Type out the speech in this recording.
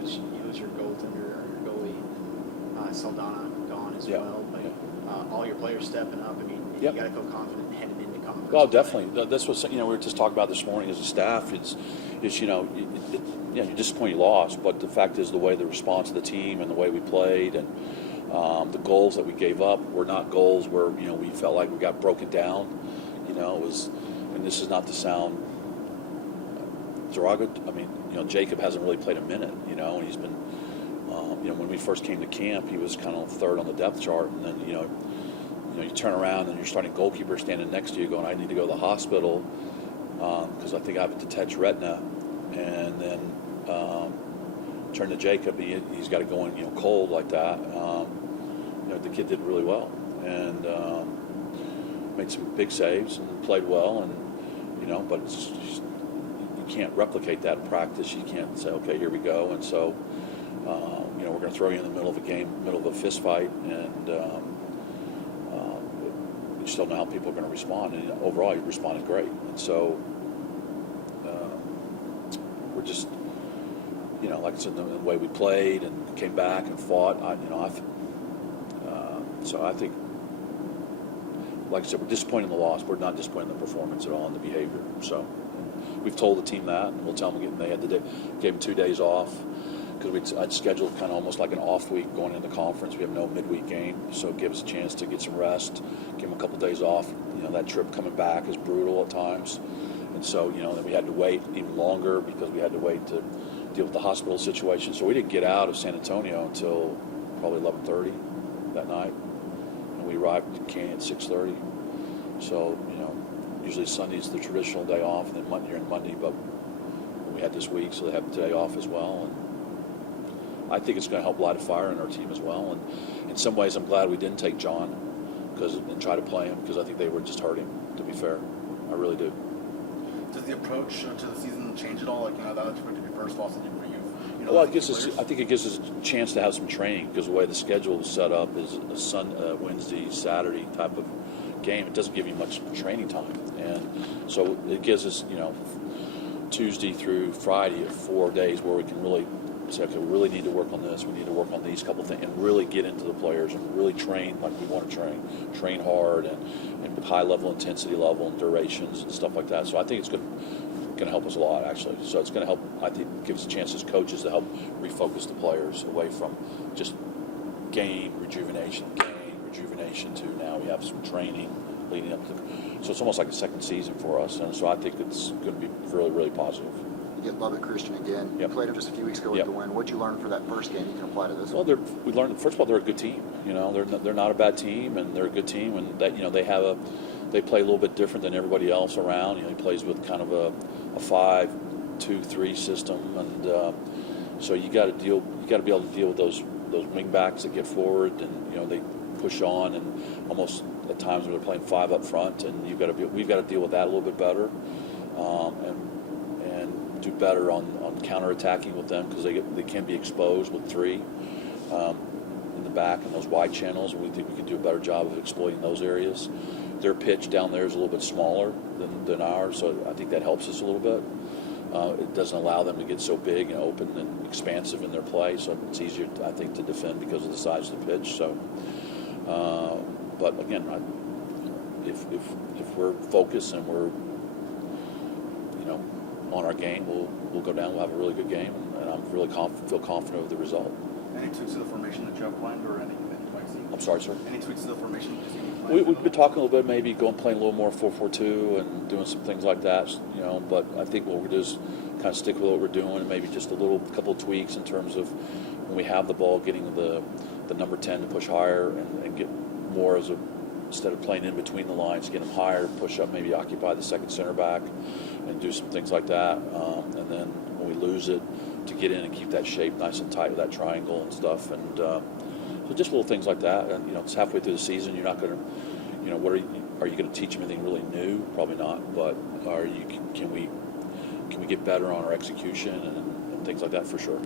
lose your goaltender or your goalie, Saldana gone as well. But all your players stepping up. I mean, you got to feel confident heading into conference. Oh, definitely. That's what we were just talking about this morning as a staff. It's you're disappointed you lost, but the fact is the way the response of the team and the way we played and the goals that we gave up were not goals where we felt like we got broken down. It was, and this is not to sound derogatory. I mean, Jacob hasn't really played a minute. And he's been, when we first came to camp, he was kind of third on the depth chart, and then you turn around and your starting goalkeeper standing next to you going, I need to go to the hospital because I think I have a detached retina. And then turn to Jacob, he's got to go in cold like that. The kid did really well and made some big saves and played well. And, but you can't replicate that in practice. You can't say, okay, here we go. And so, we're going to throw you in the middle of a game, middle of a fist fight, and you just don't know how people are going to respond. And overall, you responded great. And so we're just, like I said, the way we played and came back and fought. So I think, like I said, we're disappointed in the loss. We're not disappointed in the performance at all and the behavior. So we've told the team that, and we'll tell them they had gave them 2 days off because I'd scheduled kind of almost like an off week going into conference. We have no midweek game, so it gives us a chance to get some rest, give them a couple of days off. That trip coming back is brutal at times. And so, then we had to wait even longer because we had to wait to deal with the hospital situation. So we didn't get out of San Antonio until probably 11:30 that night. And we arrived in Canyon at 6:30. So, usually Sunday's the traditional day off, and then Monday, but we had this week, so they have the day off as well. And I think it's going to help light a fire in our team as well. And in some ways, I'm glad we didn't take John and try to play him because I think they were just hurting, to be fair. I really do. Does the approach to the season change at all? Like, that was going to be first loss for you. Well, I think it gives us a chance to have some training because the way the schedule is set up is a Wednesday, Saturday type of game. It doesn't give you much training time. And so it gives us, Tuesday through Friday 4 days where we can really say, okay, we really need to work on this. We need to work on these couple things and really get into the players and really train like we want to train hard and with high level intensity level and durations and stuff like that. So I think it's going to help us a lot, actually. So it's going to help, I think, give us a chance as coaches to help refocus the players away from just game rejuvenation to now we have some training leading up to. So it's almost like a second season for us. And so I think it's going to be really, really positive. You get Lubbock Christian again. You played them just a few weeks ago with the win. What did you learn for that first game you can apply to this one? Well, we learned, first of all, they're a good team. They're not a bad team, and they're a good team. And that they play a little bit different than everybody else around. He plays with kind of a 5-2-3 system, and so you got to be able to deal with those wing backs that get forward, and they push on, and almost at times when they're playing 5 up front, and we've got to deal with that a little bit better, and do better on counterattacking with them because they can be exposed with 3 in the back and those wide channels, and we think we can do a better job of exploiting those areas. Their pitch down there is a little bit smaller than ours, so I think that helps us a little bit. It doesn't allow them to get so big and open and expansive in their play, so it's easier, I think, to defend because of the size of the pitch. So, but again, if we're focused and we're on our game, we'll go down. We'll have a really good game, and I'm really feel confident with the result. Any tweaks to the formation that you have planned, or any tweaks? I'm sorry, sir. Any tweaks to the formation? We've been talking a little bit, maybe playing a little more 4-4-2 and doing some things like that, But I think what we'll do is kind of stick with what we're doing, and maybe just a couple of tweaks in terms of when we have the ball, getting the number 10 to push higher and get more instead of playing in between the lines, get them higher, push up, maybe occupy the second center back, and do some things like that. And then when we lose it, to get in and keep that shape nice and tight with that triangle and stuff. And so just little things like that. And it's halfway through the season. You're not going to, are you going to teach them anything really new? Probably not. But can we get better on our execution and things like that for sure.